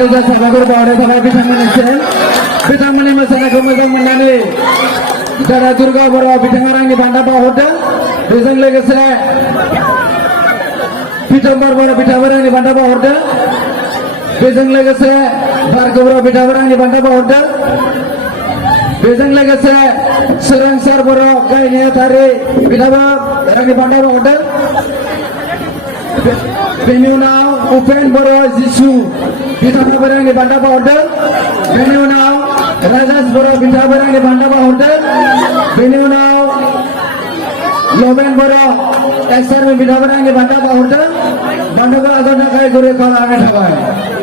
रोजा साबायखर बावनाय थाबाय बिथांमोननिसिम बिथांमोननि मोसानायखौ मोजां मोननानै दादा दुर्गा बर' बिथाङा रांनि बान्था बावहरदों बेजों लोगोसे पिताम्बर बर' बिथाङाबो रांनि बान्था बावहरदों बेजों लोगोसे भार्गव बर' बिथाङाबो रांनि बान्था बावहरदों बेजों लोगोसे सोरांसार बर' गाहाय नेहाथारि बिथाङाबो रांनि बान्था बावहरदों बेनि उनाव उपेन बर' जिसु बिथाङाबो रांनि बान्था बावहरदों बेनि उनाव राजेश बर' बिथाङाबो रांनि बान्था बावहरदों बेनि उनाव लबेन बर' एक्सारमेन बिथाङाबो रांनि बान्था बावहरदों बान्थाखौ आजावनो थाखाय गुरै खावलायनाय थाबाय।